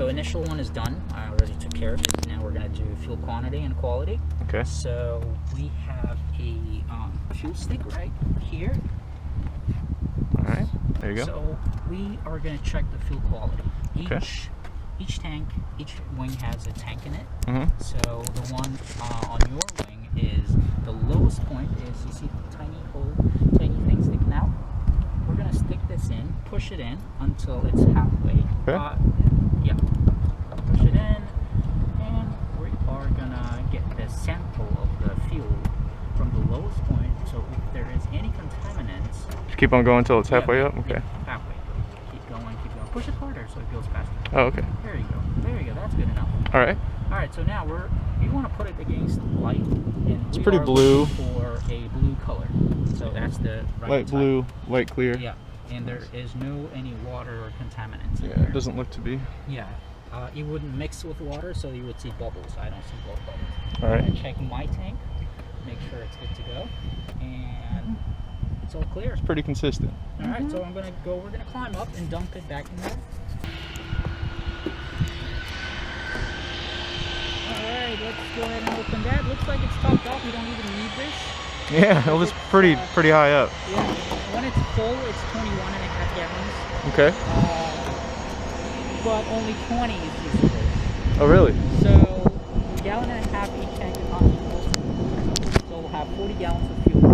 So initial one is done. I already took care of it. Now we're going to do fuel quantity and quality. Okay. So we have a fuel stick right here. All right. There you go. So we are going to check the fuel quality. Okay. Each tank, each wing has a tank in it. Mm-hmm. So the one on your wing is the lowest point is, you see the tiny hole, tiny thing sticking out? We're going to stick this in, push it in until it's halfway. Okay. Yeah. Push it in, and we are going to get the sample of the fuel from the lowest point. So if there is any contaminants... Just keep on going until it's halfway up? Okay. Yeah, halfway. Keep going, keep going. Push it harder so it goes faster. Oh, okay. There you go. There you go. That's good enough. All right. All right. So now you want to put it against light, and it's pretty blue. For a blue color. So that's the right light type. Blue, light clear. Yeah. And there is no any water or contaminants. Yeah, in there. it doesn't look to be. Yeah. It wouldn't mix with water, so you would see bubbles. I don't see bubbles. All right. I'm gonna check my tank, make sure it's good to go, and it's all clear. It's pretty consistent. All right. So we're gonna climb up and dump it back in there. Alright, let's go ahead and open that. Looks like it's topped off. You don't even need this. Yeah, it was pretty high up. Yeah. When it's full, it's 21.5 gallons. Okay. But only 20 is usable. Oh, really? So, a gallon and a half each tank is not usable. So we'll have 40 gallons of fuel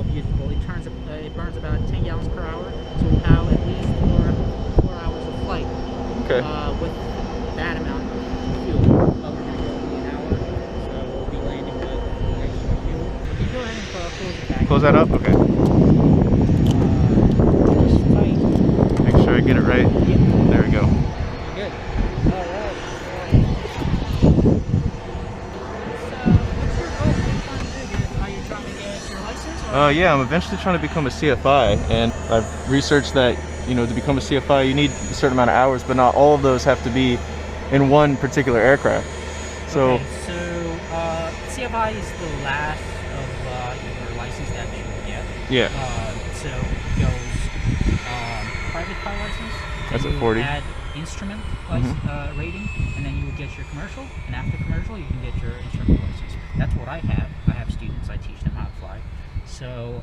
of usable. It burns about 10 gallons per hour. So we'll have at least 4 hours of flight. Okay. With that amount of fuel. We're going to go an hour, so we'll be landing with extra fuel. You go ahead and close it back. Close that up? Okay. Just tight. Make sure I get it right. Yep. There we go. Good. Alright. What's your goal? What are you trying to do? Are you trying to get your license? Yeah, I'm eventually trying to become a CFI, and I've researched that, to become a CFI, you need a certain amount of hours, but not all of those have to be in one particular aircraft. So, okay, so CFI is the last of your license that you will get. yeah. So it goes private pilot license. That's you at 40. Add instrument rating, and then you will get your commercial. And after commercial, you can get your instrument license. That's what I have. I have students. I teach them how to fly. So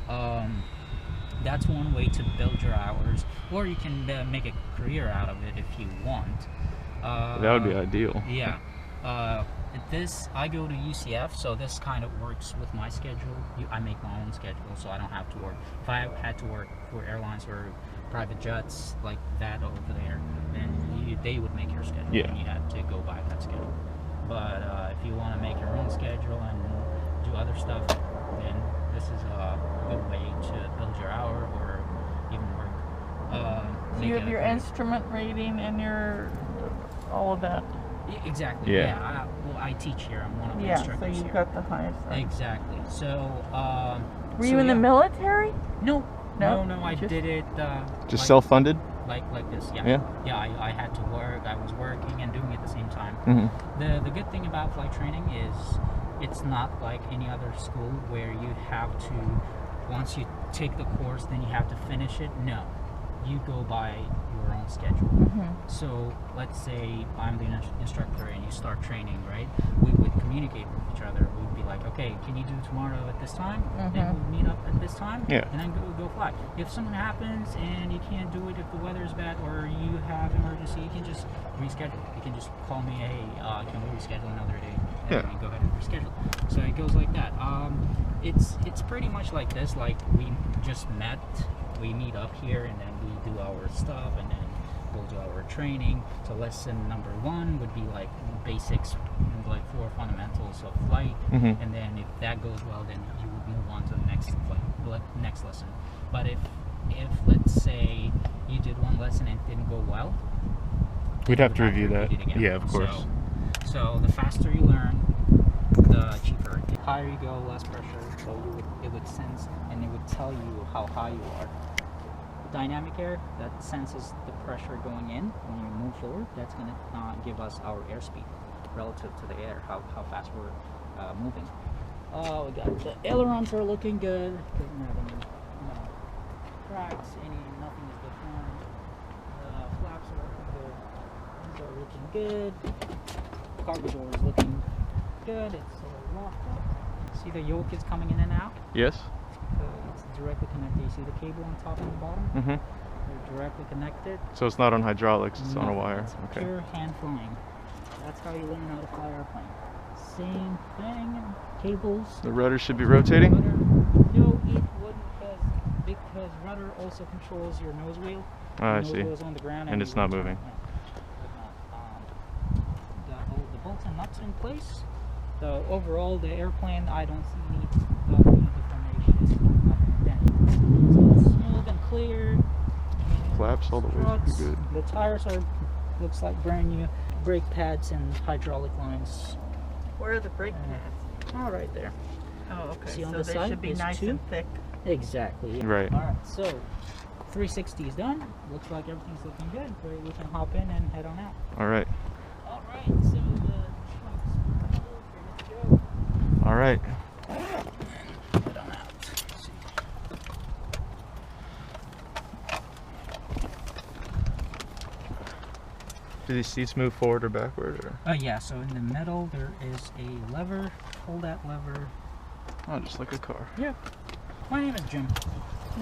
that's one way to build your hours, or you can make a career out of it if you want. That would be ideal. Yeah. I go to UCF, so this kind of works with my schedule. I make my own schedule, so I don't have to work. If I had to work for airlines or private jets like that over there, then they would make your schedule, and you have to go by that schedule. But if you want to make your own schedule and do other stuff, then this is a good way to build your hour or even work. So you have your instrument rating and your all of that. Exactly. Yeah. I teach here. I'm one of the instructors so you here. got the highest. Exactly. So. Were you in the military? No. I did it. Just self-funded. Like this. Yeah. I had to work. I was working and doing it at the same time. The good thing about flight training is it's not like any other school where you have to, once you take the course, then you have to finish it. No. You go by your own schedule. So let's say I'm the instructor and you start training, right? We would communicate with each other. We would be like, okay, can you do tomorrow at this time? Then we'll meet up at this time, and then go fly. If something happens and you can't do it, if the weather is bad or you have emergency, you can just reschedule. You can just call me, hey, can we reschedule another day? And then go ahead and reschedule. So it goes like that. It's pretty much like this. Like we just met. We meet up here and then we do our stuff and then we'll do our training. So lesson number 1 would be like basics, like 4 fundamentals of flight, and then if that goes well, then you would move on to the next next lesson. But if let's say you did one lesson and it didn't go well, we'd have to review that. Yeah, of course. So the faster you learn, the cheaper. The higher you go, less pressure. So it would sense and it would tell you how high you are. Dynamic air, that senses the pressure going in when you move forward. That's going to give us our airspeed relative to the air, how fast we're moving. We got the ailerons are looking good. Doesn't have any cracks, nothing is deformed. The flaps are looking good. are looking good. Cargo door is looking good. It's locked up. See the yoke is coming in and out? Yes. It's directly connected. You see the cable on top and the bottom? Mm-hmm. They're directly connected. So it's not on hydraulics, it's on a wire. It's okay. pure hand flying. That's how you learn how to fly an airplane. Same thing, cables. The rudder should be rotating? Rudder. No, it wouldn't because rudder also controls your nose wheel. I nose see. wheel's on the ground and it's not moving. Got all the bolts and nuts in place. So overall, the airplane, I don't need deformation. So it's smooth and clear. Flaps all the way Struts. through, good. The tires are, looks like brand new. Brake pads and hydraulic lines. Where are the brake pads? All right there. Oh, okay. See on so the they side, should be there's nice two. and thick. Exactly. Yeah. Right. All right. So 360 is done. Looks like everything's looking good. We can hop in and head on out. All right. All right. So the trunk's ready to go. All right. Head on out. Let's see. Do these seats move forward or backward? Or? Yeah. So in the middle there is a lever. Pull that lever. Oh, just like a car. Yeah. My name is Jim.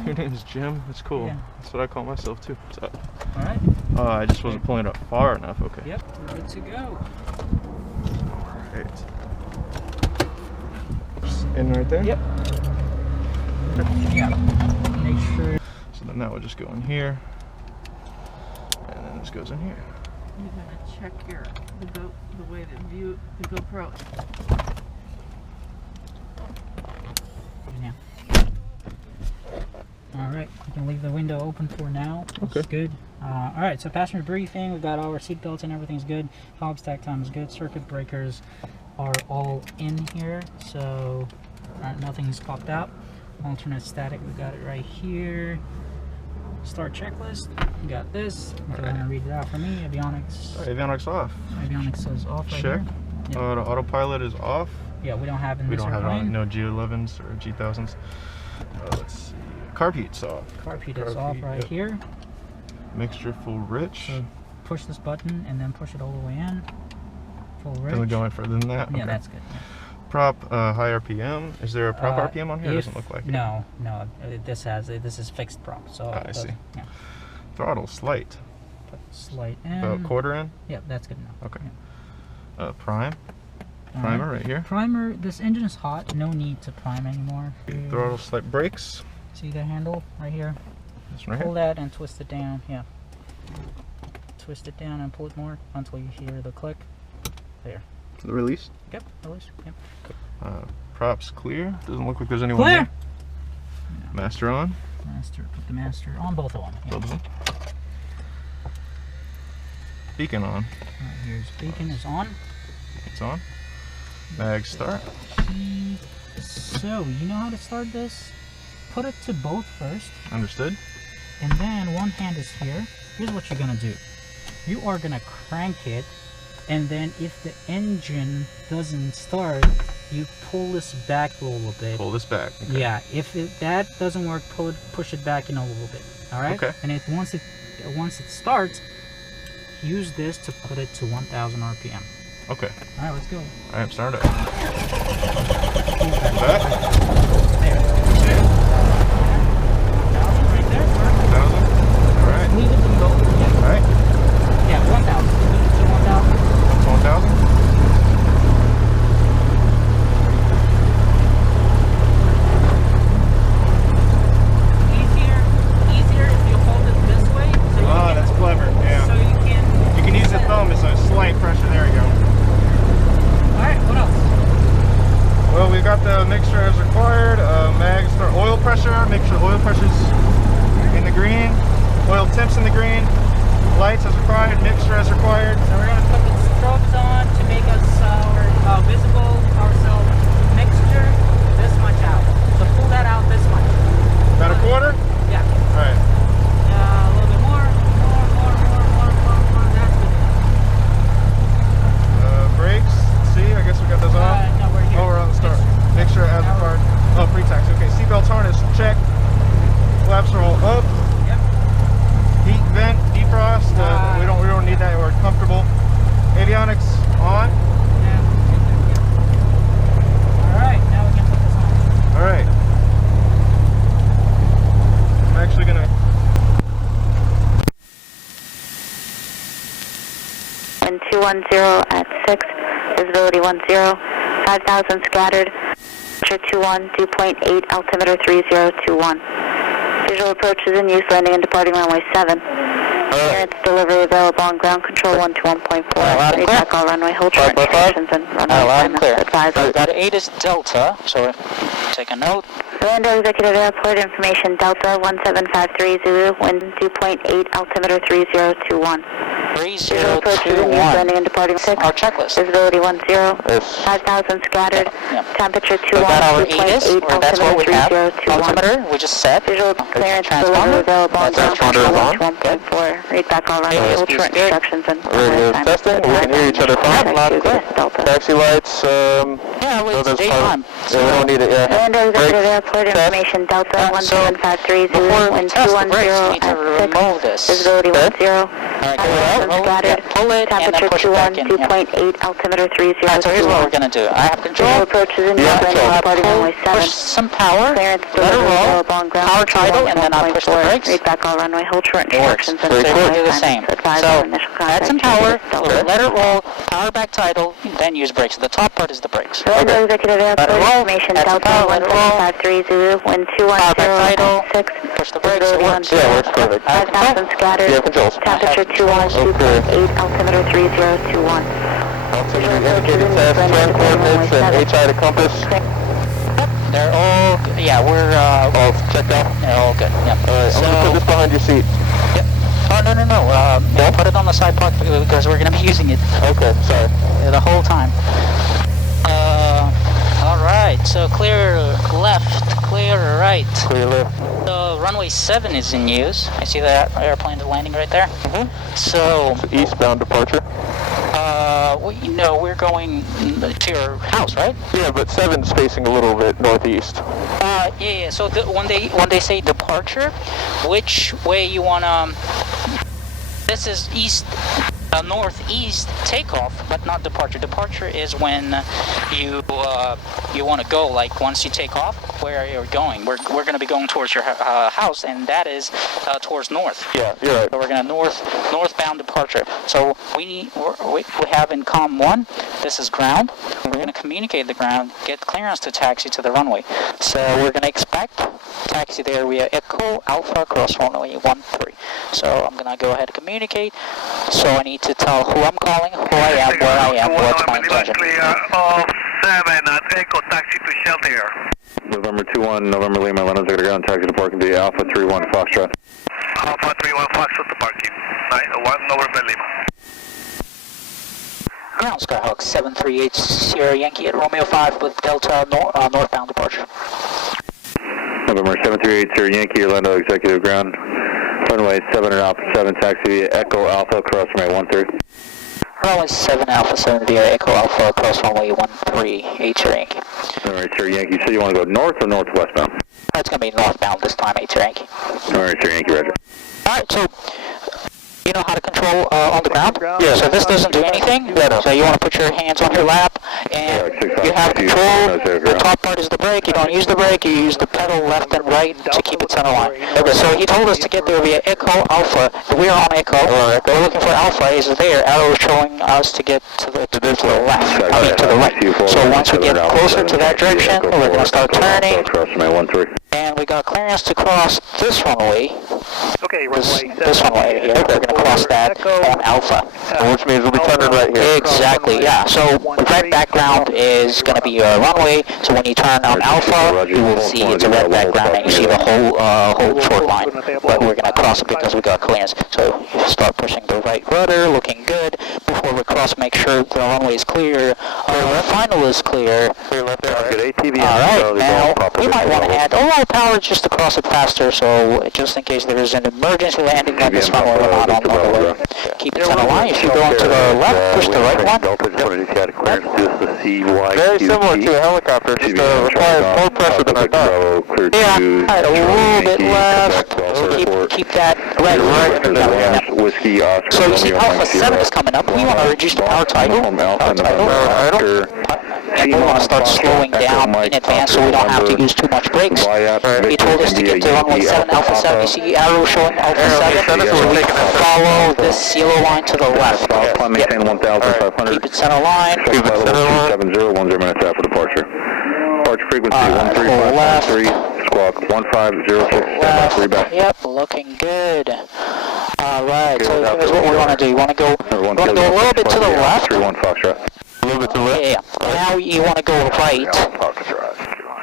Your name is Jim? That's cool. Yeah. That's what I call myself too. So, All right. I just wasn't pulling it up far enough. Okay. Yep. We're good to go. Right. In right there? Yep. Yeah. Make sure. So then that would just go in here. And then this goes in here. You're gonna check the way to view the GoPro. Yeah. All right, you can leave the window open for now. Okay. That's good. All right, so passenger briefing. We've got all our seat belts and everything's good. Hob stack time is good. Circuit breakers are all in here, so nothing's popped out. Alternate static, we got it right here. Start checklist. We got this. Go ahead and read it out for me. Avionics. Avionics off. Avionics says off right Check. here. The autopilot is off. Yeah, we don't have in We this don't have airplane. no G11s or G1000s. Let's see. Carb heat's off. Carb heat is off right here. Mixture full rich. So push this button and then push it all the way in. Full rich. Can we go any further than that? Yeah, Okay. that's good. Prop high RPM. Is there a prop RPM on here? It doesn't look like it. No. This is fixed prop. So I see. Yeah. Throttle slight. Put slight in. About quarter in. Yep, that's good enough. Okay. Yeah. Prime. Primer right here. Primer. This engine is hot. No need to prime anymore. Throttle slight brakes. See the handle right here? This right Pull here. that and twist it down. Yeah. Twist it down and pull it more until you hear the click. There. The release. Yep. Release. Yep. Props clear. Doesn't look like there's anyone Clear. here. Master on. Master. Put the master on both of them. Yeah. Both of them. Beacon on. Right, here's beacon is on. It's on. Mag start. So you know how to start this? Put it to both first, Understood. and then one hand is here. Here's what you're gonna do. You are gonna crank it, and then if the engine doesn't start, you pull this back a little bit. Pull this back. Okay. Yeah, if that doesn't work, push it back in a little bit. All right. Okay. And once it starts, use this to put it to 1,000 RPM. Okay. All right, let's go. All right, start it. Pull back. Back. There. 1,000 right there. 1,000. All right. Leave it and go. Yeah. All right. Yeah, 1,000. Leave it to 1,000. 1,000. Easier if you hold it this way. So you can, That's clever. Yeah. So You can use the thumb as a slight pressure. There you go. Alright, what else? Well, we've got the mixture as required. Mag start oil pressure. Make sure oil pressure's in the green. Oil temps in the green. Lights as required. Mixture as required. So we're going to put the strobes on to make us visible ourselves. Mixture this much out. So pull that out this much. About a quarter? Yeah. Alright. A little bit more. That's good. Brakes. See, I guess we got those on. No, we're here. Oh, we're on the start. Mixture as required. Oh, pre-tax. Okay, seatbelt harness. Check. Flaps are all up. Yep. Heat vent, defrost. We don't need that. We're comfortable. wind 210 at 6, visibility 10, 5,000 scattered, temperature 21, dew point 8, altimeter 3021. Visual approach is in use, landing and departing runway 7. Clearance delivery available on ground control 1 to 1.4. Read back all runway hold short instructions and runway assignments advised. Got 8 is Delta, so take a note. Orlando Executive Airport information Delta 1753 Zulu, wind 2.8, altimeter 3021. 3021. Landing and departing 6. Our checklist. Visibility 10, 5,000 scattered. Temperature 21, our 8 or that's what we have. Altimeter, we just set. Visual clearance delivery available on ground control 1 to 1.4. Read back all runway hold short instructions and testing. We can hear each other fine. Loud and clear. Taxi lights. Yeah, it's daytime. So we don't need it. Yeah. Orlando Executive Airport information Delta 1753 Zulu, wind 210 at 6. Visibility 10. Scattered. Pull it temperature and then push it back in. 2.8, altimeter 3021. Alright, so here's what we're going to do. I have control. Approaches in runway 7. Push some power, Clearance let it roll, on ground power tidal, and then I push the brakes. Read back all runway hold short It works. instructions. So we'll do the same. So add some power, let it roll, power back tidal, then use brakes. The top part is the brakes. Orlando Executive Airport information Delta 1753 Zulu, wind 210 at 6. Push the brakes. Visibility 10. Works perfect. 5,000 scattered. Yeah, controls. Temperature 21, 2.8, altimeter 3021. Altimeter indicated test, turn coordinates, and HI to compass. They're all, we're All checked out? they're all good. Yep. Alright, I'm going to put this behind your seat. Yep. Oh, no. Put it on the side part because we're going to be using it. Okay, sorry. The whole time. Alright, so clear left, clear right. Clear left. So runway 7 is in use. I see that airplane landing right there. So Eastbound departure. we're going to your house, right? Yeah, but 7's facing a little bit northeast. Yeah. So when they say departure, which way you wanna? This is east. Northeast takeoff, but not departure. Departure is when you want to go, like once you take off, where you're going. We're going to be going towards your house, and that is towards north. Yeah, you're right. So we're going to northbound departure. So we have in COM 1, this is ground. We're going to communicate the ground, get clearance to taxi to the runway. So we're going to expect taxi there via Echo Alpha cross runway 13. So I'm going to go ahead and communicate. So I need to tell who I'm calling, who I am, where I am, what's my intention. Clear of 7 at Echo taxi to shelter. November 21, November Lima, London's going to go and taxi to parking via Alpha 31 Foxtrot. Alpha 31 Foxtrot to parking. 1 November Lima. Ground Skyhawk 738 Sierra Yankee at Romeo 5 with Delta northbound departure. November 738 Sierra Yankee, Orlando Executive Ground. Runway 7 and Alpha 7, taxi via Echo Alpha, cross runway 13. Runway 7 Alpha 7 via Echo Alpha, cross runway 13, 8 Sierra Yankee. Alright, Sierra Yankee, so you want to go north or northwestbound? It's going to be northbound this time, 8 Sierra Yankee. Alright, Sierra Yankee, roger. Alright, so you know how to control on the ground? Yeah. So this doesn't do anything? Yeah, no. So you want to put your hands on your lap, and you have control. The top part is the brake. You don't use the brake. You use the pedal left and right to keep it center line. So he told us to get there via Echo Alpha. We're on Echo. We're looking for Alpha. Is there? Arrow showing us to get to the left. I mean to the right. So once we get closer to that direction, we're going to start turning. And we got clearance to cross this runway. Okay, This runway here. We're going to cross that on Alpha. Which means we'll be turning right here. Exactly, yeah. So red background is going to be your runway. So when you turn on Alpha, you will see it's a red background and you see the whole short line. But we're going to cross it because we got clearance. So you start pushing the right rudder, looking good. Before we cross, make sure the runway is clear. The final is clear. Good ATV. Alright, now we might want to add a little power just to cross it faster. So just in case there is an emergency landing on this runway, we're not on the way. Keep it center line. If you go into the left, push the right one. Very similar to a helicopter, just requires more pressure than I thought. Yeah, a little bit left. Keep that right. So you see Alpha 7 is coming up. We want to reduce the power tidal. we want to start slowing down in advance so we don't have to use too much brakes. He told us to get to runway 7 Alpha 7. You see arrow showing Alpha 7? So we follow this yellow line to the left. Maintain 1,500. Keep it center line. Keep it center line. 10 minutes after departure. Departure frequency 13553. Squawk 1506. 3 back. Yep, looking good. Alright, so here's what we want to do. You want to go a little bit to the left. 31 Foxtrot. A little bit to the left? Yeah. Now you want to go right.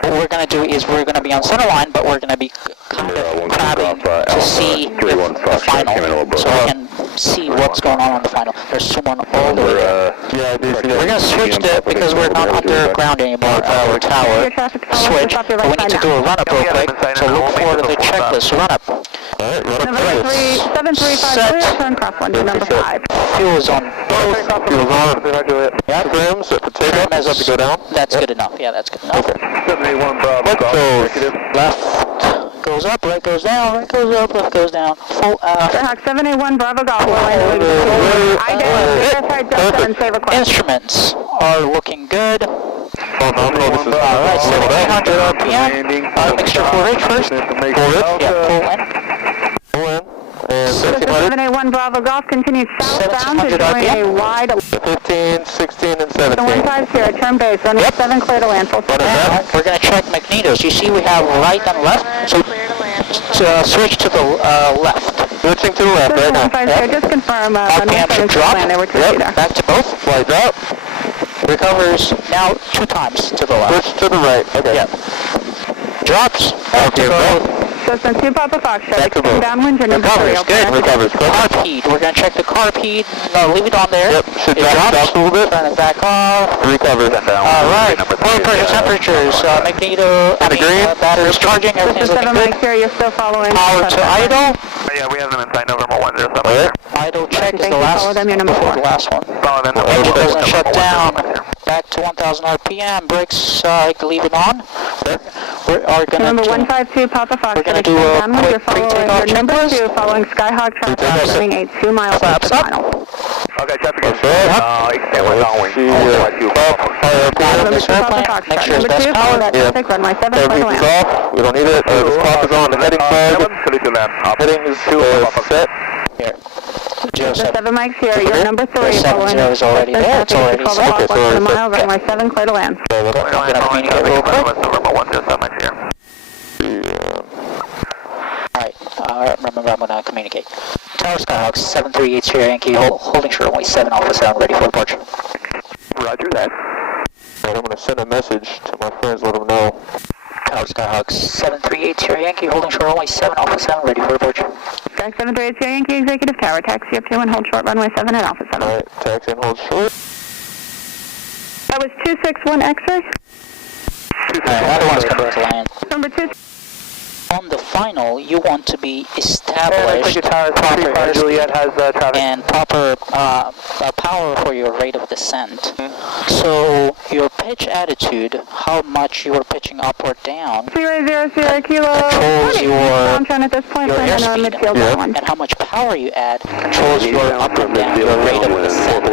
What we're going to do is we're going to be on center line, but we're going to be kind of crabbing to see the final, so we can see what's going on the final. There's someone all the way there. We're going to switch to, because we're not underground anymore, our tower, switch, but we need to do a run-up real quick, so look for the checklist run-up. Alright, run-up checklist. 7353, turn cross one to number 5. Fuel is on both. Fuel's on. Yeah. Grams, set the takeoff, has to go down. That's good enough, yeah, that's good enough. Okay. 781 Bravo, left goes up, right goes down, right goes up, left goes down. Full Hawk 781 Bravo Golf. Instruments are looking good. Alright, 7,800 RPM. Mixture 4H first. 4H, yeah, full in. Full in. And 781 Bravo Golf continues southbound to join a wide 15, 16, and 17. 150, turn base, runway 7 clear to land, full stop. Now, we're going to check magnetos. You see we have right and left, so switch to the left. Switching to the left right now. 150, just confirm RPM should drop. Back to both. Flight up. Recovers now 2 times to the left. Switch to the right. Okay. Yep. Drops. Back to both. Cessna 2 Papa Foxtrot, extend downwind, your number 3. Good. Recovers. Carb heat. We're going to check the carb heat. No, leave it on there. Yep. Should drop a little bit. Turn it back off. Recovers. Alright. Oil pressure, temperatures, magneto, batteries charging, everything's looking good. Sure you're still following. Power to idle. Yeah, we have them inside November 107. Idle check is the last, follow them, your number 4. The last one. Follow them. Engine doesn't shut down. Back to 1,000 RPM. Brakes, leave it on. We are going to number 152 Papa Fox. We're going to do a quick pre-takeoff checklist. Number 2 following Skyhawk traffic, doing a 2 mile flaps up. final. Okay, traffic is good. Extend we're downwind. Number 2 Make sure it's best power. Runway 7 clear to land. Off. We don't need it. The clock is on. The heading flag. Heading is set. Here. The 7 mics here. Your number 3 following. The 7 is already there. It's already set. Okay, so mile, runway 7 clear to land. I'm going to communicate real quick. Alright, remember I'm going to communicate. Tower Skyhawk 738 Yankee, holding short runway 7 Alpha 7, ready for departure. Roger that. Right, I'm going to send a message to my friends, let them know. Tower Skyhawk 738 Yankee, holding short runway 7 Alpha 7, ready for departure. Sky 738 Yankee, executive tower, taxi up to and hold short runway 7 at Alpha 7. Alright, taxi and hold short. That was 261 X-ray. Other one's coming to land. Number 2. On the final, you want to be established proper Juliet has traffic. and proper power for your rate of descent. So your pitch attitude, how much you are pitching up or down, 000 kilo. controls your at this point, airspeed, and how much power you add controls your up or down, your rate of descent.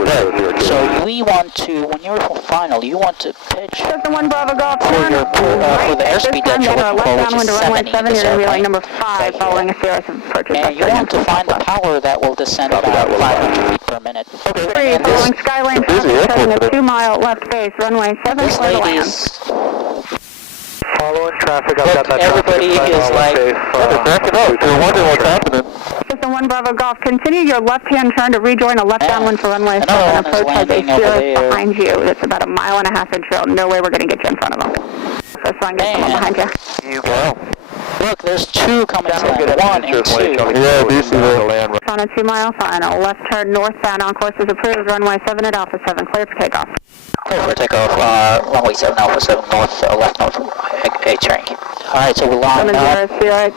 So we want to, when you're for final, you want to pitch Cessna 1 Bravo Golf for your for the airspeed that you're looking for, which is 70 in this airplane. Number 5 following a series of approaches. And you want to find the power that will descend about 500 feet per minute. 3 following Skylane traffic, turning a 2 mile left base, runway 7 This clear to land. lady's Following traffic, I've look, got that everybody is like, They're backing up. They're wondering what's happening. Cessna 1 Bravo Golf, continue your left-hand turn to rejoin a left downwind for runway 7. Another one is Approach has a landing over Cirrus there. behind you. It's about a mile and a half in trail. No way we're going to get you in front of them. So someone get someone behind you. Wow. look, there's 2 coming to land, 1 and 2. Yeah, I do see that. On a 2 mile final, left turn northbound on course is approved, runway 7 at Alpha 7, cleared for takeoff. Clear for takeoff, runway 7 Alpha 7 north, left north, 8 Yankee. Alright, so we're lining up.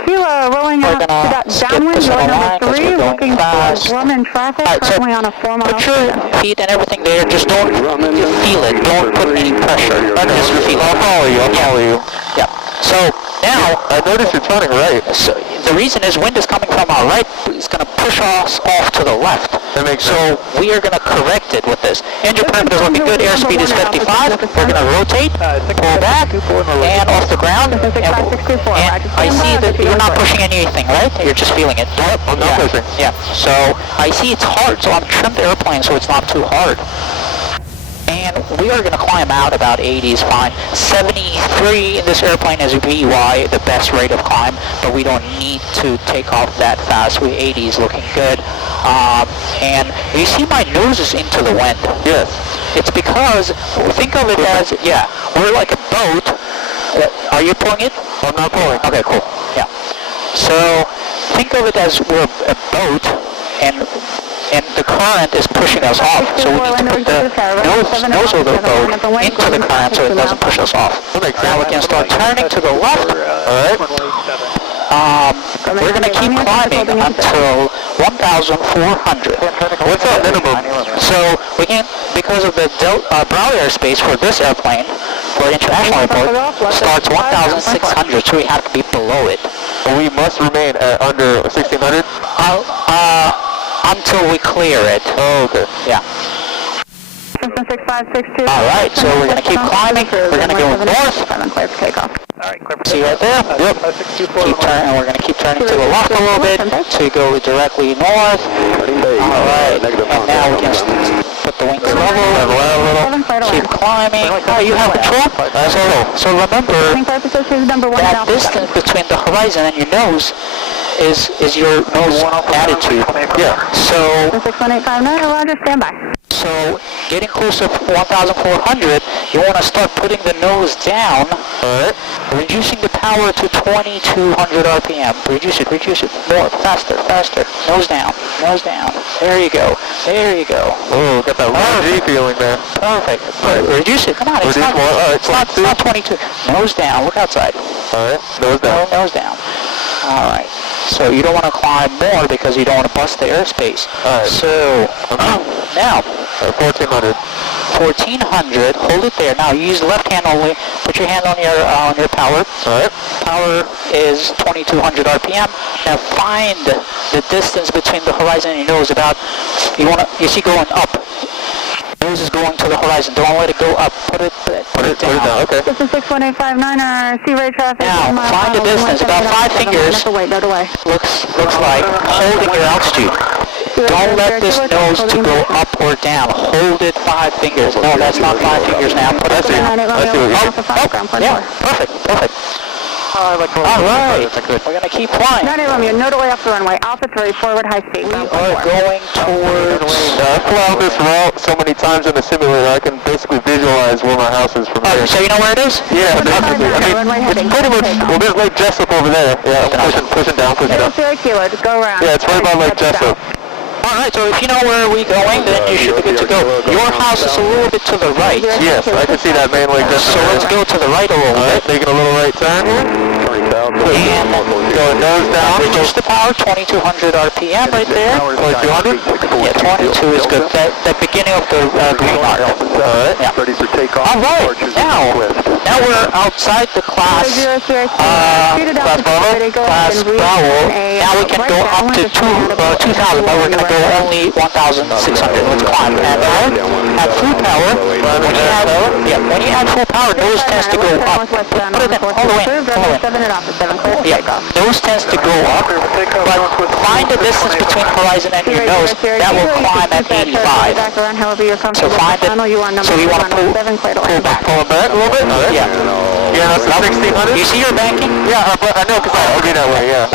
Kilo, rolling out to that downwind, door number 3, looking for Grumman traffic, currently on a 4 mile. Put your feet and everything there, just don't feel it, don't put any pressure, just feel it. I'll follow you, I'll follow you. Yeah, so now, I noticed you're turning right. so the reason is wind is coming from our right, it's going to push us off to the left. So we are going to correct it with this. Engine parameters looking good. Airspeed is 55. We're going to rotate, pull back, and off the ground. And I see that you're not pushing anything, right? You're just feeling it. Yep, I'm not pushing. Yeah. So I see it's hard, so I'm trimmed the airplane so it's not too hard. And we are going to climb out about 80 is fine. 73 in this airplane is VY, the best rate of climb, but we don't need to take off that fast. 80 is looking good. And you see my nose is into the wind. Yes. It's because, think of it as, we're like a boat. Are you pulling it? I'm not pulling. Okay, cool. Yeah. So think of it as we're a boat, and the current is pushing us off, so we need to put the nose of the boat into the current so it doesn't push us off. Now we can start turning to the left. Alright. We're going to keep climbing until 1,400. What's our minimum? So we can, because of the brow airspace for this airplane, for international airport, starts 1,600, so we have to be below it. We must remain at under 1,600? Until we clear it. Oh, okay. Yeah. Alright, so we're going to keep climbing. We're going to go north. See right there? Yep. Keep turning, and we're going to keep turning to the left a little bit to go directly north. Alright, and now we can put the wings level. Keep climbing. Oh, you have control? So remember, that distance between the horizon and your nose is your nose attitude. Yeah. So 61859, Roger, stand by. So getting close to 1,400, you want to start putting the nose down, reducing the power to 2,200 RPM. Reduce it more, faster. Nose down. There you go. Oh, got that low G feeling there. Perfect. Reduce it. Come on, it's not 22. Nose down. Look outside. Alright, nose down. Nose down. Alright. So you don't want to climb more because you don't want to bust the airspace. So now 1,400. 1,400. Hold it there. Now use left hand only. Put your hand on your power. Alright. Power is 2,200 RPM. Now find the distance between the horizon and your nose. You see going up. Nose is going to the horizon. Don't let it go up. Put it down. Okay. This is 61859, Sea-Ray traffic. Now, find the distance. About 5 fingers looks like holding your altitude. Don't let this nose to go up or down. Hold it 5 fingers. No, that's not 5 fingers now. Put it there. Yeah, perfect. Alright, we're going to keep flying. No delay off the runway. Alpha 3, forward high speed. We are going towards... I've flown this route so many times in the simulator, I can basically visualize where my house is from here. So you know where it is? Yeah, it's pretty much, well, there's Lake Jessup over there. Yeah, pushing down. Go around. Yeah, it's right by Lake Jessup. Alright, so if you know where we're going, then you should be good to go. Your house is a little bit to the right. Yes, I can see that main Lake Jessup. So let's go to the right a little bit. Making a little right turn here. And going nose down. Reduce the power, 2,200 RPM right there. 200? Yeah, 22 is good. The beginning of the green arc. Alright. Yeah. Ready for takeoff. Alright, now we're outside the class Bravo. Now we can go up to 2,000, but we're going to go only 1,600. Let's climb. And at full power, when you have full power, nose tends to go up. Put it in, all the way in. Yeah, nose tends to go up, but find the distance between horizon and your nose. That will climb at 85. So find it. So you want to pull back. Pull it back a little bit? Yeah. Yeah, that's 1,600? You see your banking? Yeah, I know because I'll be that way, yeah.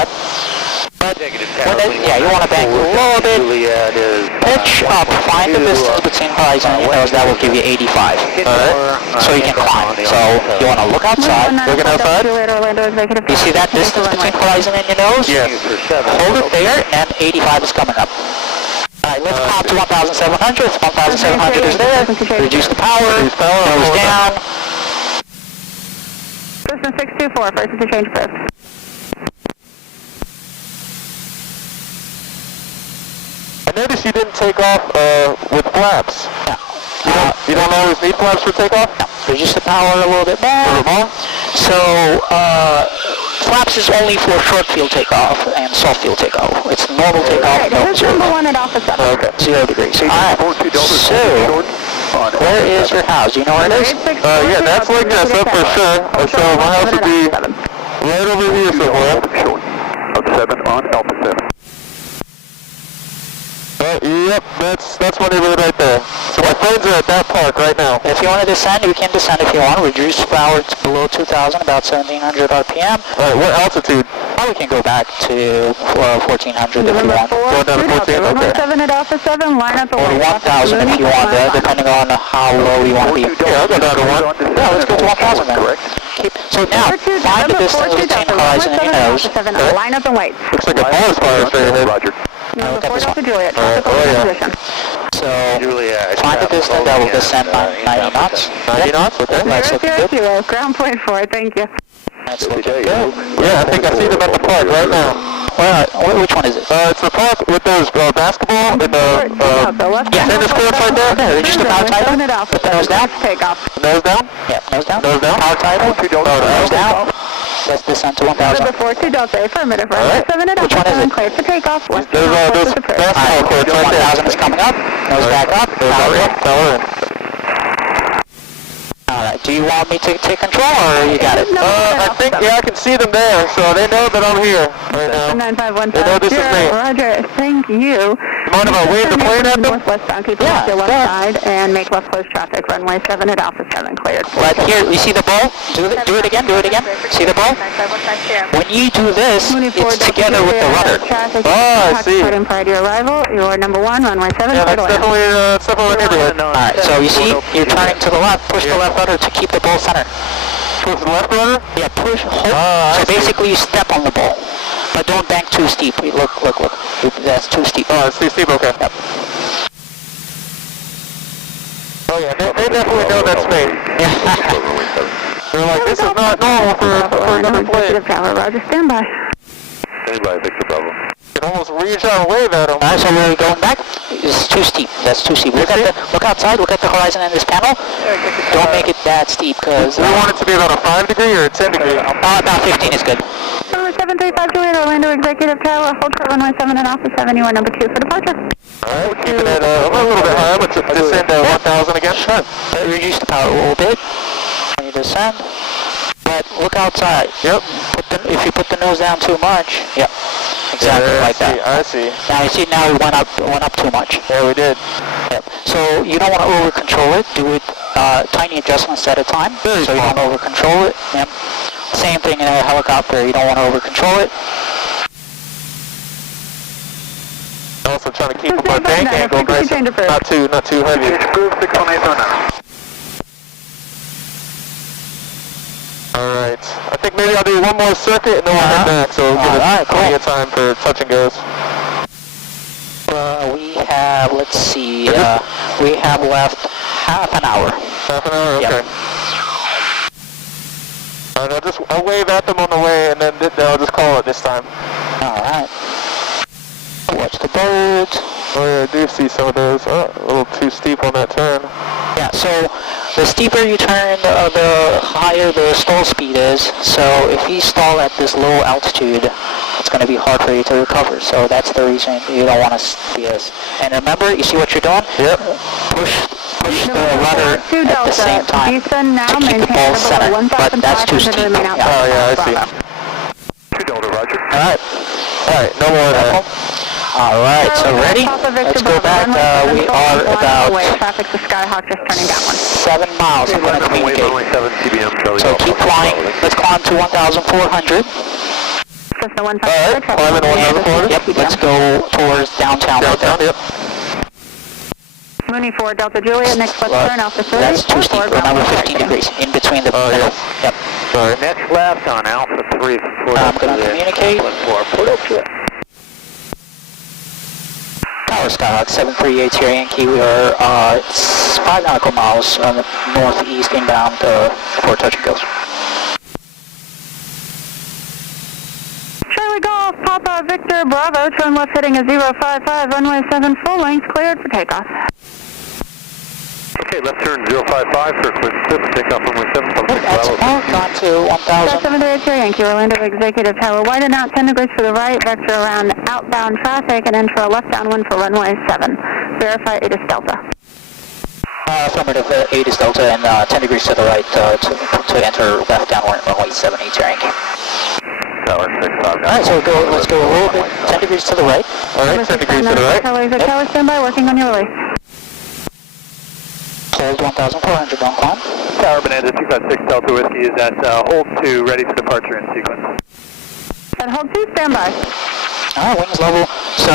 You want to bank a little bit. Pitch up. Find the distance between horizon and your nose. That will give you 85. Alright. So you can climb. So you want to look outside. Looking outside? You see that distance between horizon and your nose? Yes. Hold it there, and 85 is coming up. Alright, let's count to 1,700. 1,700 is there. Reduce the power. Nose down. Cessna 624, first to change first. I noticed you didn't take off with flaps. No. You don't always need flaps for takeoff? No. Reduce the power a little bit more. So, flaps is only for short field takeoff and soft field takeoff. It's normal takeoff. Okay, this is number 1 at Alpha 7. Okay, 0 degrees. Alright, so, where is your house? Do you know where it is? Yeah, that's like this, up for sure. So my house would be right over here somewhere. Of 7 on Alpha 7. Yep, that's my neighborhood right there. So my friends are at that park right now. If you want to descend, you can descend if you want. Reduce power below 2,000, about 1,700 RPM. Alright, what altitude? Or we can go back to 1,400 if you want. Go down to 14, okay. 7 at Alpha 7, line up the Or 1,000 if you want, depending on how low you want to be. Yeah, I'll go down to 1. Yeah, let's go to 1,000 then. So now, find the distance between the horizon and your nose. Line up and wait. Looks like a forest fire straight ahead. Roger. Number 4 Delta Juliet, Alright, position. So, find the distance that will descend 90 knots. 90 knots, okay. That's looking good. Ground point 4, thank you. That's looking good. Yeah, I think I see them at the park right now. Which one is it? It's the park with those basketball and tennis courts right there. Yeah, just the power title. Nose down. Takeoff. Nose down? Yeah, nose down. Nose down? Power title. Nose down. Let's descend to 1,000. Number 42 Delta, affirmative. Runway 7 at Which one is it? cleared for takeoff. There's basketball courts right there. 1,000 is coming up. Nose back up. Power in. Power in. Alright, do you want me to take control or you got it? I think, yeah, I can see them there, so they know that I'm here right now. 951 They know this is me. Roger, thank you. Mind if I wave the plane at them? Northwestbound, keep left to left side and make left close traffic. Runway 7 at Alpha 7 cleared. Right here, you see the ball? Do it again, do it again. See the ball? When you do this, it's together with the rudder. Oh, I see. Prior to your arrival, you're number 1, runway 7. Yeah, that's definitely neighborhood. Alright, so you see, you're turning to the left, push the left rudder to keep the ball center. Push the left rudder? Yeah, push, hold. So basically you step on the ball. But don't bank too steep. Look. That's too steep. Oh, it's too steep, okay. Yep. Oh yeah, they definitely know that's me. They're like, this is not normal for another plane. Roger, stand by. Anybody, Victor Bravo. You can almost reach out and wave at them. Alright, so we're going back. It's too steep. That's too steep. Look outside. Look at the horizon in this panel. Don't make it that steep, because we want it to be about a 5 degree or a 10 degree. About 15 is good. Number 735 Juliet, Orlando Executive Tower. Hold for runway 7 and Alpha 7. You are number 2 for departure. Alright, we're keeping it a little bit higher, but descend to 1,000 again. Sure. Reduce the power a little bit when you descend. But look outside. Yep. If you put the nose down too much, yep. Exactly like that. I see. Now you see, now we went up too much. Yeah, we did. Yep. So you don't want to over control it. Do it tiny adjustments at a time. So you don't over control it. Yep. Same thing in a helicopter. You don't want to over control it. Also trying to keep up our bank angle, nice, not too heavy. Alright, I think maybe I'll do one more circuit and then we'll head back, so we'll give it plenty of time for touch and goes. We have, let's see, we have left half an hour. Half an hour, okay. Yep. I'll wave at them on the way and then I'll just call it this time. Alright. Watch the birds. Oh yeah, I do see some of those. Oh, a little too steep on that turn. Yeah, so the steeper you turn, the higher the stall speed is. So if you stall at this low altitude, it's going to be hard for you to recover. So that's the reason you don't want to see this. And remember, you see what you're doing? Yep. Push the rudder at the same time to keep the ball centered. But that's too steep. Yeah. Oh yeah, I see. 2 Delta, Roger. Alright, no more of that. Alright, so ready? Let's go back. We are about traffic to Skyhawk, just turning down 7 miles. I'm going to communicate. So keep flying. Let's climb to 1,400. Cessna 155. Alright, climbing 1,400. Yep, let's go towards downtown. Yep. Mooney 4 Delta Juliet, next left turn, Alpha 3. That's too steep. Remember 15 degrees in between the middle. Yep. Sorry. Next left on Alpha 3. I'm going to communicate. Tower Skyhawk 738 here, Yankee. We are 5 nautical miles on the northeast inbound for touch and goes. Charlie Golf, Papa Victor Bravo, turn left heading a 055, runway 7 full length, cleared for takeoff. Okay, left turn 055, circle 6, takeoff runway 7, That's all gone to 1000. 738 Yankee, Orlando Executive Tower, widen out 10 degrees to the right, vector around outbound traffic, and enter a left downwind for runway 7. Verify 8 is Delta. Affirmative, 8 is Delta, and 10 degrees to the right to enter left downwind runway 78 Yankee. Tower 6, Alright, so let's go a little bit, 10 degrees to the right. Alright, 10 degrees to the right. Tower, stand by, working on your release. Hold 1,400, don't climb. Tower Bonanza 256 Delta Whiskey is at hold 2, ready for departure in sequence. At hold 2, stand by. Alright, wings level. So,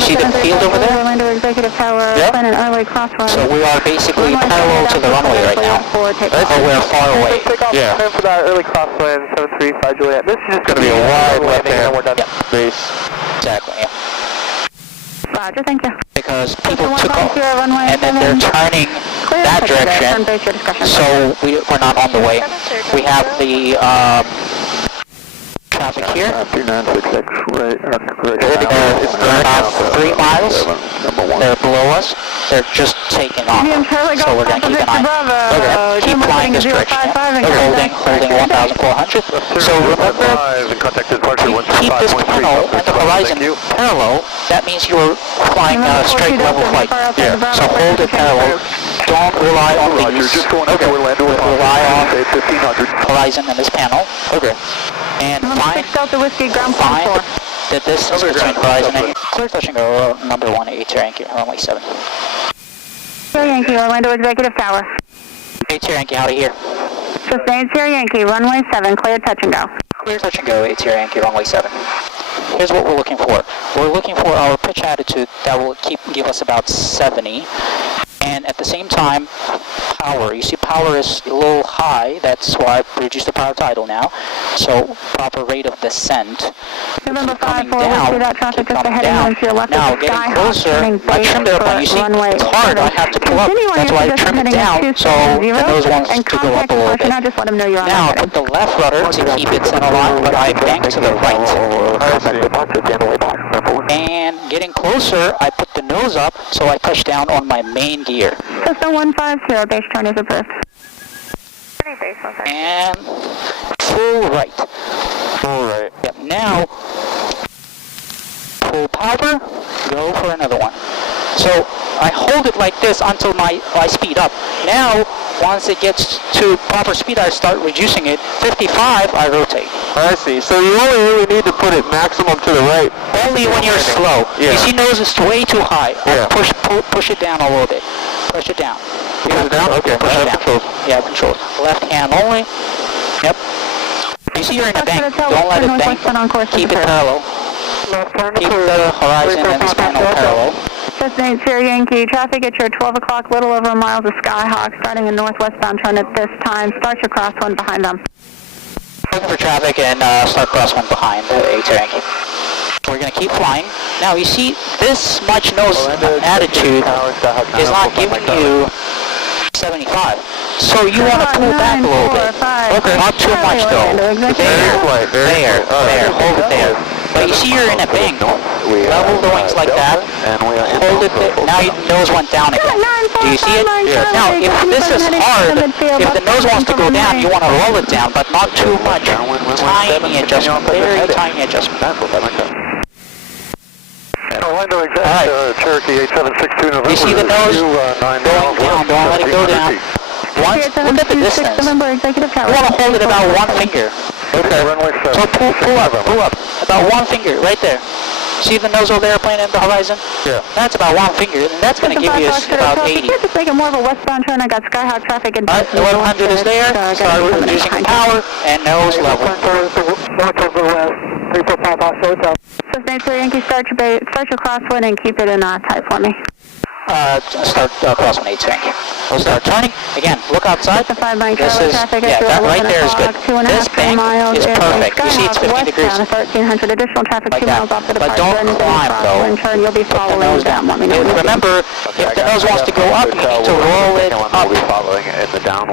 see the field over there? Orlando Executive Tower, Yep. plan an early crosswind. So we are basically parallel to the runway right now. Or we're far away. Yeah. For that early crosswind 735 Juliet. This is just Going to be a wide left hand. we're done. Yep. Base. Exactly, yeah. Roger, thank you. Because people took off, runway and then they're turning that direction, so we're not on the way. We have the traffic here. 2966, right. It's about 3 miles. They're below us. They're just taking off. So we're going to keep an eye. Okay. Keep flying this direction. Yeah. Holding 1,400. So remember, keep this panel and the horizon parallel. That means you're flying a straight level flight. Yeah. So hold it parallel. Don't rely on these. Rely on horizon and this panel. Okay. And find the distance between horizon and clear touch and go number 18 Yankee, runway 7. Yankee, Orlando Executive Tower. 8 Yankee, out of here. Sustained Sierra Yankee, runway 7, clear touch and go. Clear touch and go, 8 Yankee, runway 7. Here's what we're looking for. We're looking for our pitch attitude that will give us about 70. And at the same time, power. You see power is a little high, that's why I've reduced the power tidal now. So proper rate of descent. November 5, Keep coming down. Now getting closer, I trimmed it up. You see, it's hard, I have to pull up. That's why I trimmed it down, so the nose wants to go up a little bit. Now I put the left rudder to keep it center line, but I bank to the right. And getting closer, I put the nose up, so I touch down on my main gear. Cessna 150, base turn is approved. And full right. Full right. Yep, now, full power, go for another one. So I hold it like this until I speed up. Now, once it gets to proper speed, I start reducing it. 55, I rotate. I see. So you only really need to put it maximum to the right. Only when you're slow. Yeah. You see nose is way too high. Yeah. Push it down a little bit. Push it down. Push it down? Okay. Push it down. Controls. Yeah, controls. Left hand only. Yep. You see you're in a bank. Don't let it bank. Keep it parallel. Keep the horizon and this panel parallel. Cessna Sierra Yankee, traffic at your 12 o'clock, little over a mile to Skyhawk, starting a northwestbound turn at this time. Start your crosswind behind them. Looking for traffic and start crosswind behind the 8 Yankee. We're going to keep flying. Now you see this much nose attitude is not giving you 75. So you want to pull back a little bit. Okay. Not too much though. There, hold it there. But you see you're in a bank. Level the wings like that. Hold it there. Now your nose went down again. Do you see it? Yeah. Now if this is hard, if the nose wants to go down, you want to roll it down, but not too much. Tiny adjustment, very tiny adjustment. Orlando exact, Cherokee 8762 November. You see the nose going down, don't let it go down. Once, look at the distance. You want to hold it about one finger. Okay, runway 7. So pull up, about one finger, right there. See the nose over there playing in the horizon? Yeah. That's about one finger, and that's going to give you about 80. Just making more of a westbound turn. I got Skyhawk traffic and 1100 is there, start reducing the power, and nose level. Cessna Sierra Yankee, start your crosswind and keep it in tight for me. Start crosswind 8 Yankee. We'll start turning. Again, look outside. This is, yeah, that right there is good. This bank is perfect. You see it's 15 degrees. 1300 additional traffic, like 2 miles off the But departure. don't climb though. You'll be Put the nose down. Remember, if the nose wants to go up, you need to roll it up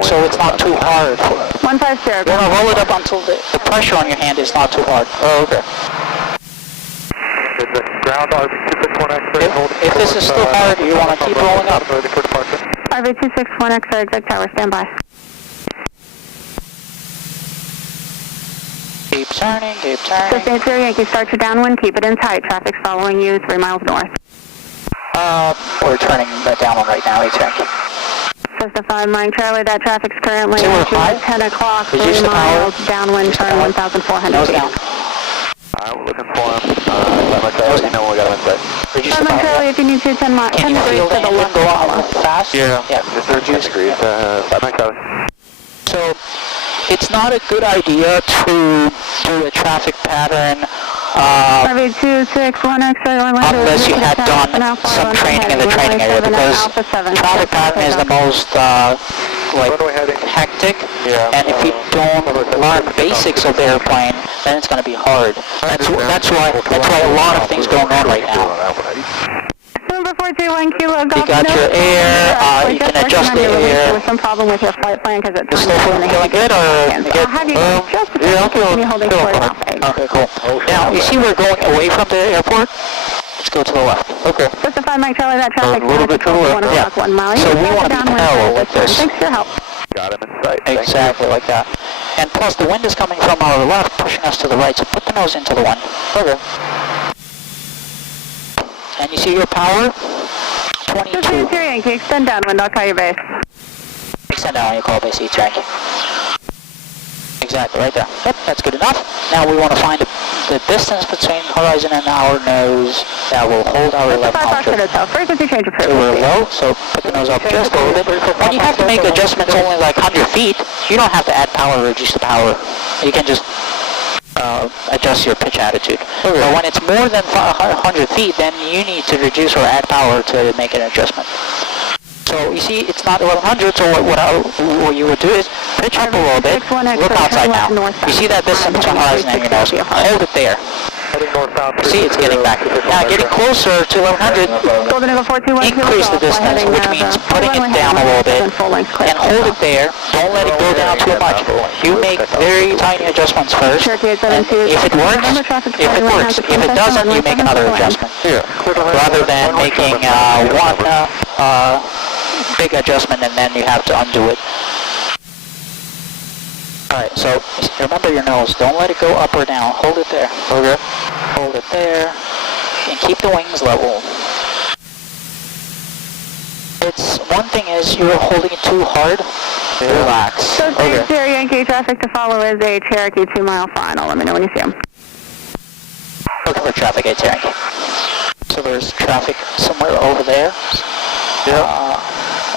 so it's not too hard. 150. You want to roll it up until the pressure on your hand is not too hard. Oh, okay. Ground RB 256 If this is still hard, you want to keep rolling up. RV261X, exit tower, stand by. Keep turning, keep turning. Cessna 0 Yankee, start your downwind, keep it in tight. Traffic's following you 3 miles north. We're turning the downwind right now, 8 Yankee. Cessna 5 Mike Charlie, that traffic's currently at 10 o'clock, 3 Reduce the miles, power. downwind, turn 1,400 Nose feet. down. Alright, we're looking for him. Let me know when we got him in sight. Reduce the Mike power. Charlie, if you need to, 10 Can you degrees feel to the the engine left. go up fast? Yeah. Yeah. Just reduce degrees. 5 Mike Charlie. So, it's not a good idea to do a traffic pattern RV261X, unless you had done some training in the training area, because traffic pattern is the most hectic, and if you don't learn basics of the airplane, then it's going to be hard. That's why a lot of things going on right now. Number 421 Kilo Golf. You got your air, you can adjust the air. There was some problem with your flight plan because it's Is still feeling good, or you get? I'll have you just a second. You're holding short off. Okay, cool. Now, you see we're going away from the airport? Let's go to the left. Okay. Just to find Mike Charlie, that traffic. A little bit to the left. Yeah. 1 mile. So we want to be parallel with this. Thanks for your help. Got him in sight. Exactly like that. And plus, the wind is coming from our left, pushing us to the right, so put the nose into the one. Okay. And you see your power? 22. 2 Yankee, extend downwind, I'll call your base. Extend down when you call base East Yankee. Exactly, right there. Yep, that's good enough. Now we want to find the distance between horizon and our nose that will hold our 1100. Frequency change approved. So we're low, so put the nose up just a little bit. When you have to make adjustments only like 100 feet, you don't have to add power or reduce the power. You can just adjust your pitch attitude. Okay. But when it's more than 100 feet, then you need to reduce or add power to make an adjustment. So you see, it's not 1100, so what you would do is pitch up a little bit, look outside now. You see that distance between horizon and your nose? Hold it there. See, it's getting back. Now, getting closer to 1100, increase the distance, which means putting it down a little bit, and hold it there. Don't let it go down too much. You make very tiny adjustments first, and if it works, if it works. If it doesn't, you make another adjustment. Rather than making one big adjustment and then you have to undo it. Alright, so remember your nose. Don't let it go up or down. Hold it there. Okay. Hold it there. And keep the wings level. It's one thing is you're holding it too hard. Yeah. Relax. So okay. Yankee traffic to follow is a Cherokee 2 mile final. Let me know when you see him. Looking for traffic at Cherokee. So there's traffic somewhere over there. Yeah.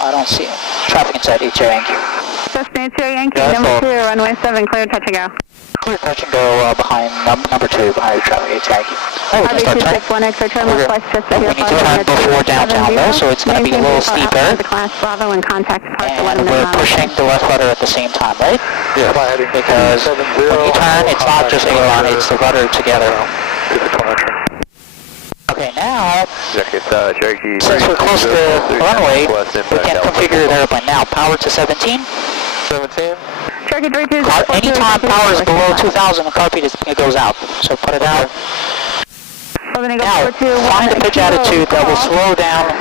I don't see it. Traffic inside Cherokee. Cessna Yankee, number 2, runway 7, clear touch and go. Clear touch and go behind number 2, behind traffic Cherokee. Oh, we can start turning. We need to turn before downtown though, so it's going to be a little steeper. And we're pushing the left rudder at the same time, right? Yeah. Because when you turn, it's not just aileron, it's the rudder together. Okay, now, since we're close to the runway, we can configure the airplane. Now, power to 17. 17. Anytime power is below 2,000, the carpet goes out. So put it out. Now, find a pitch attitude that will slow down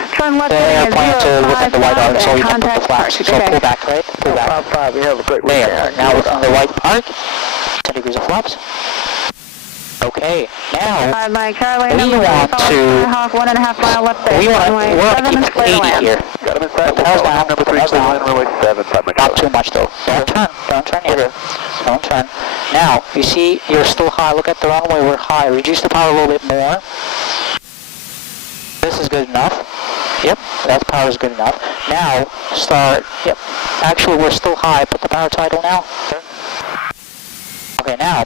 the airplane to within the white arc so you can put the flaps. So pull back, right? Pull back. There. Now within the white arc, 10 degrees of flaps. Okay, now we want to keep 80 here. Number 3, runway 7, not too much though. Don't turn yet. Don't turn. Now, you see, you're still high. Look at the runway, we're high. Reduce the power a little bit more. This is good enough. Yep, that power is good enough. Now, start, yep. Actually, we're still high. Put the power title now. Okay, now,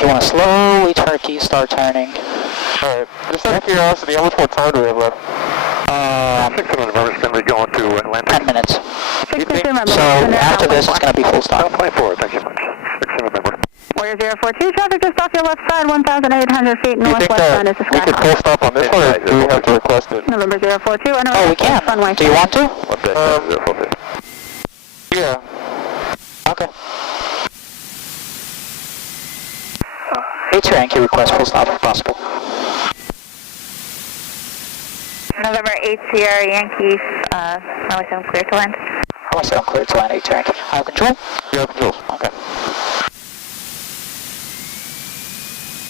you want to slowly start turning. Alright, just out of curiosity, how much more time do we have left? 600 members going to be going to Atlanta. 10 minutes. So, after this, it's going to be full stop. 24, thank you much. 600 members. Warrior 042, traffic just off your left side, 1,800 feet northwest side is the sky. We could full stop on this one, or do we have to request it? November 042, oh, we can. Runway. Do you want to? What's that? Yeah. Okay. Hey, Yankee, request full stop if possible. 8 Sierra Yankee, runway 7 clear to land. Runway 7 clear to land, 8 Sierra Yankee. High control? Zero control. Okay.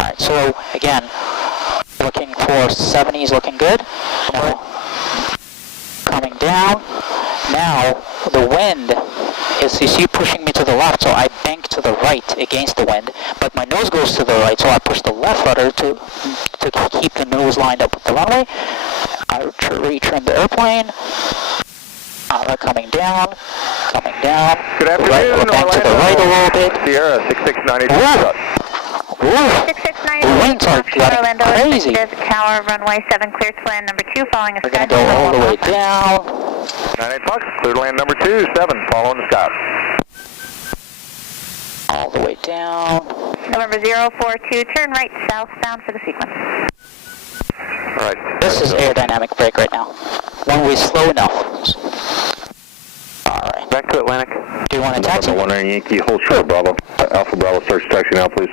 Alright, so again, looking for 70s, looking good. Now, coming down. Now, the wind is, you see, pushing me to the left, so I bank to the right against the wind, but my nose goes to the right, so I push the left rudder to keep the nose lined up with the runway. I retrim the airplane. Coming down. Good afternoon, Right, bank to the right a little bit. Sierra 6692. The winds are getting crazy. Tower, runway 7 clear to land, number 2, following a We're going to go all the way down. 98 Fox, clear to land number 2, 7, following the sky. All the way down. November 042, turn right southbound for the sequence. Alright. This is aerodynamic brake right now. One way slow enough. Alright. Back to Atlantic. Do you want a taxi? November 19 Yankee, hold short, Bravo. Alpha Bravo starts taxi now, please.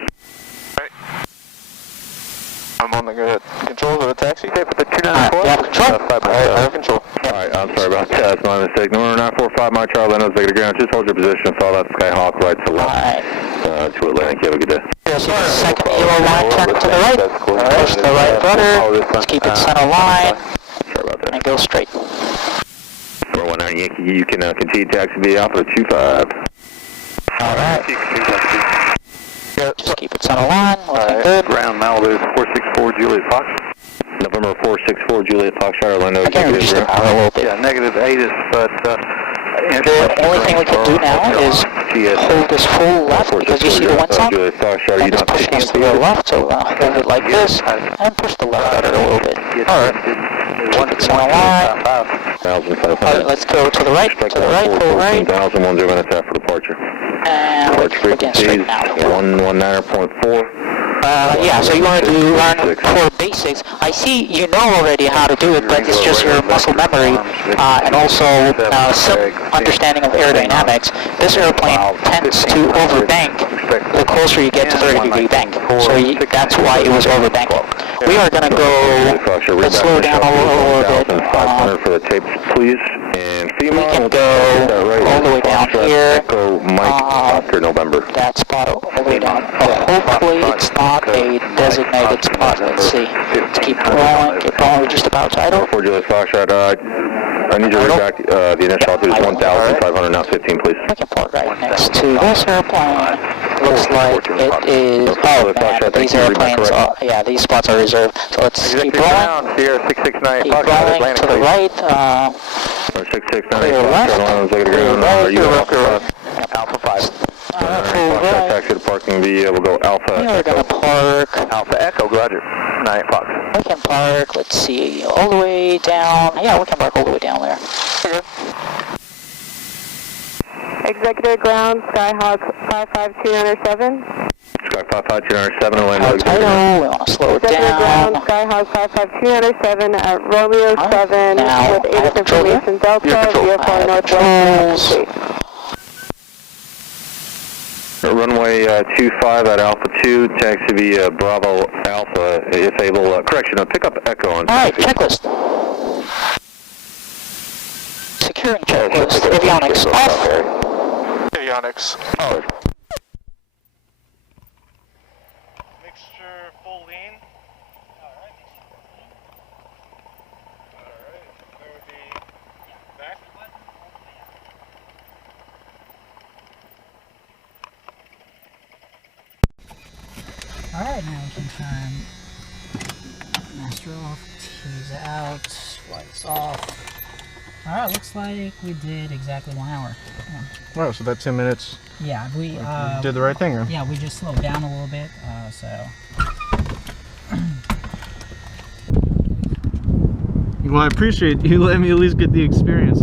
I'm on the controls of a taxi. Okay, for the 294. You have control? I have control. Alright, I'm sorry about that. That's my mistake. Number 945, my Charlie, Lenos, take the ground. Just hold your position. Follow that Skyhawk right to left. Alright. To Atlantic. You have a good day. There's the second yellow line, turn to the right. Push the right rudder. Let's keep it center line. Sorry about that. And go straight. Number 19 Yankee, you can continue taxi via Alpha 25. Alright. Just keep it center line. Looking good. Ground Malibu 464 Juliet Fox. November 464 Juliet Fox, Orlando. I can reduce the power a little bit. Yeah, -8 is, but the only thing we can do now is hold this full left because you see the wind sound? And it's pushing us to the left, so hold it like this and push the left rudder a little bit. Alright. Keep it center line. Alright, let's go to the right, full right. 1010 minutes after departure. And we're again straight now here. 119.4. Yeah, so you want to learn for basics. I see you know already how to do it, but it's just your muscle memory and also some understanding of aerodynamics. This airplane tends to overbank the closer you get to 30-degree bank, so that's why it was overbanking. We are going to go, let's slow down a little bit. 500 for the tapes, please. And we can go all the way down here. Echo Mike Oscar November. That spot all the way down. Hopefully it's not a designated spot. Let's see. Let's keep going. We're just about idle. 4 Juliet Fox, I need you to read back. The initial altitude is 1,500, now 15, please. We can park right next to this airplane. Looks like it is. Oh man, these airplanes. Yeah, these spots are reserved. So let's keep going. Sierra 669. Keep going to the right. 669. Clear left. Clear right. Alpha 5. Full right. Taxi to parking via. We'll go Alpha. We are gonna park. Alpha Echo, Roger. 9 Fox. We can park. Let's see, all the way down. Yeah, we can park all the way down there. Okay. Executive ground, Skyhawk 55207. Sky 55207, Orlando. Title, we want to slow it Executive ground, down. Skyhawk 55207 at Romeo 7 now, with ATIS information Delta, VFR Northwest. Runway 25 at Alpha 2, taxi via Bravo Alpha, if able. Correction, pick up Echo on taxi. Alright, checklist. Securing checklist. Avionics off. Avionics off. Mixture full lean. Alright, there would be back. Alright, now we can turn master off, T's out, lights off. Alright, looks like we did exactly 1 hour. Yeah. Wow, so that 10 minutes. Yeah, we did the right thing, huh? Yeah, we just slowed down a little bit, so. Well, I appreciate you letting me at least get the experience.